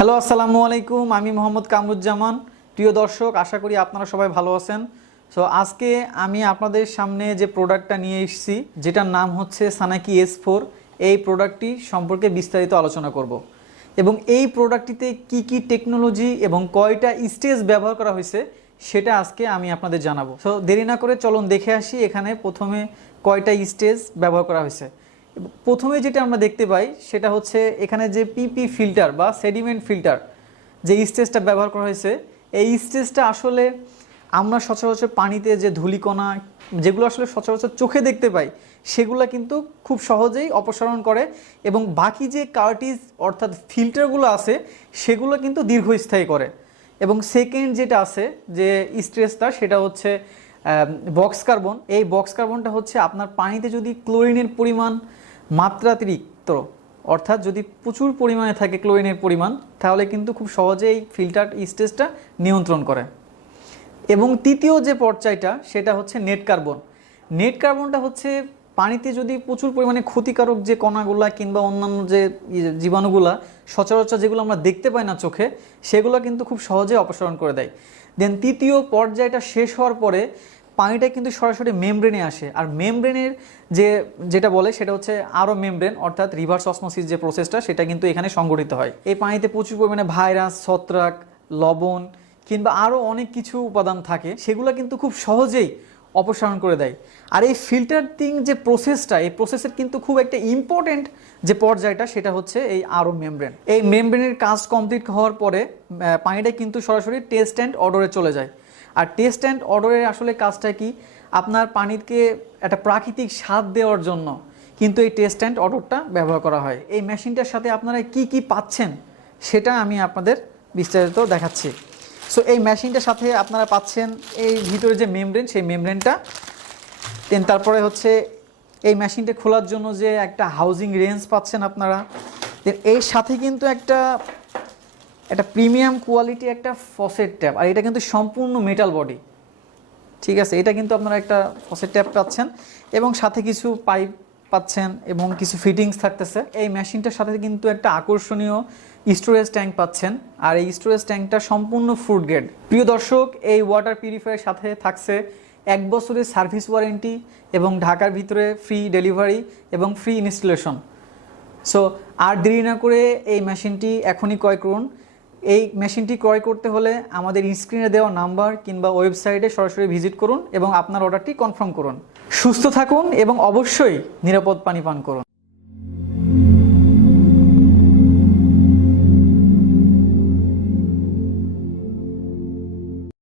Hello, আসসালামু আলাইকুম। আমি মোহাম্মদ কামরুজ্জামান। প্রিয় দর্শক, আশা করি আপনারা সবাই ভালো আছেন। সো আজকে আমি আপনাদের সামনে যে প্রোডাক্টটা নিয়ে এসেছি, যেটার নাম হচ্ছে সানাকি এস ফোর এই প্রোডাক্টটি সম্পর্কে বিস্তারিত আলোচনা করব। এবং এই প্রোডাক্টটিতে কি কি টেকনোলজি এবং কয়টা স্টেজ ব্যবহার করা হয়েছে, সেটা আজকে আমি আপনাদের জানাব। সো দেরি না করে চলুন দেখে আসি, এখানে প্রথমে কয়টা স্টেজ ব্যবহার করা হয়েছে। প্রথমে যেটা আমরা দেখতে পাই, সেটা হচ্ছে এখানে যে পিপি ফিল্টার বা সেডিমেন্ট ফিল্টার যে স্টেজটা ব্যবহার করা হয়েছে, এই স্টেজটা আসলে আমরা সচরাচর পানিতে যে ধূলিকণা, যেগুলো আসলে সচরাচর চোখে দেখতে পাই, সেগুলো কিন্তু খুব সহজেই অপসারণ করে এবং বাকি যে কার্টিজ অর্থাৎ ফিল্টারগুলো আছে, সেগুলো কিন্তু দীর্ঘস্থায়ী করে। এবং সেকেন্ড যেটা আছে যে স্ট্রেসটা সেটা হচ্ছে বক্স কার্বন। এই বক্স কার্বনটা হচ্ছে আপনার পানিতে যদি ক্লোরিনের পরিমাণ মাত্রাতিরিক্ত, অর্থাৎ যদি প্রচুর পরিমাণে থাকে ক্লোরিনের পরিমাণ, তাহলে কিন্তু খুব সহজেই ফিল্টার স্টেজটা নিয়ন্ত্রণ করে। এবং তৃতীয় যে পর্যায়টা, সেটা হচ্ছে নেট কার্বন। নেট কার্বনটা হচ্ছে পানিতে যদি প্রচুর পরিমাণে ক্ষতিকারক যে কণাগুলা কিংবা অন্যান্য যে জীবাণুগুলা, সচরাচর যেগুলো আমরা দেখতে পাই না চোখে, সেগুলো কিন্তু খুব সহজে অপসারণ করে দেয়। দেন তৃতীয় পর্যায়টা শেষ হওয়ার পরে পানিটা কিন্তু সরাসরি মেমব্রেনে আসে। আর মেমব্রেনের যে, যেটা বলে সেটা হচ্ছে আরও মেমব্রেন, অর্থাৎ রিভার্স অসমোসিস যে প্রসেসটা, সেটা কিন্তু এখানে সংগঠিত হয়। এই পানিতে প্রচুর পরিমাণে ভাইরাস, ছত্রাক, লবণ কিংবা আরও অনেক কিছু উপাদান থাকে, সেগুলো কিন্তু খুব সহজেই অপসারণ করে দেয়। আর এই ফিল্টারিং যে প্রসেসটা, এই প্রসেসের কিন্তু খুব একটা ইম্পর্টেন্ট যে পর্যায়টা, সেটা হচ্ছে এই আরও মেমব্রেন। এই মেমব্রেনের কাজ কমপ্লিট হওয়ার পরে পানিটা কিন্তু সরাসরি টেস্ট অ্যান্ড অর্ডারে চলে যায়। আর টেস্ট অ্যান্ড অর্ডারের আসলে কাজটা কি? আপনার পানিকে একটা প্রাকৃতিক স্বাদ দেওয়ার জন্য কিন্তু এই টেস্ট অ্যান্ড অর্ডারটা ব্যবহার করা হয়। এই মেশিনটার সাথে আপনারা কি কি পাচ্ছেন সেটা আমি আপনাদের বিস্তারিত দেখাচ্ছি। সো এই মেশিনটার সাথে আপনারা পাচ্ছেন এই ভিতরে যে মেমব্রেন সেই মেমব্রেনটা দেন তারপরে হচ্ছে এই মেশিনটা খোলার জন্য যে একটা হাউজিং রেঞ্জ পাচ্ছেন আপনারা। দেন এর সাথে কিন্তু একটা একটা প্রিমিয়াম কোয়ালিটি একটা ফসেট ট্যাপ, আর এটা কিন্তু সম্পূর্ণ মেটাল বডি ঠিক আছে, এটা কিন্তু আপনারা একটা ফসেট ট্যাপ পাচ্ছেন, এবং সাথে কিছু পাইপ পাচ্ছেন, এবং কিছু ফিটিংস থাকতেছে। এই মেশিনটার সাথে কিন্তু একটা আকর্ষণীয় স্টোরেজ ট্যাঙ্ক পাচ্ছেন, আর এই স্টোরেজ ট্যাঙ্কটা সম্পূর্ণ ফুড গ্রেড প্রিয় দর্শক, এই ওয়াটার পিউরিফায়ার সাথে থাকছে এক বছরের সার্ভিস ওয়ারেন্টি এবং ঢাকার ভিতরে ফ্রি ডেলিভারি এবং ফ্রি ইনস্টলেশন সো আর দেরি না করে এই মেশিনটি এখনই ক্রয় করুন। এই মেশিনটি ক্রয় করতে হলে আমাদের স্ক্রিনে দেওয়া নাম্বার কিংবা ওয়েবসাইটে সরাসরি ভিজিট করুন এবং আপনার অর্ডারটি কনফার্ম করুন। সুস্থ থাকুন এবং অবশ্যই নিরাপদ পানি পান করুন।